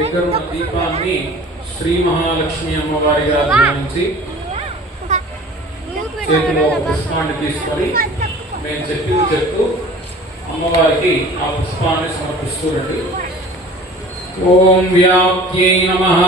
దగ్గర ఉన్న దీపాన్ని శ్రీ మహాలక్ష్మి అమ్మవారిగా ధ్యానించి చేతిలో ఒక పుష్పాన్ని తీసుకొని మేము చెప్తూ అమ్మవారికి ఆ పుష్పాన్ని సమర్పిస్తూనండి. ఓం వ్యాప్త్యై నమః.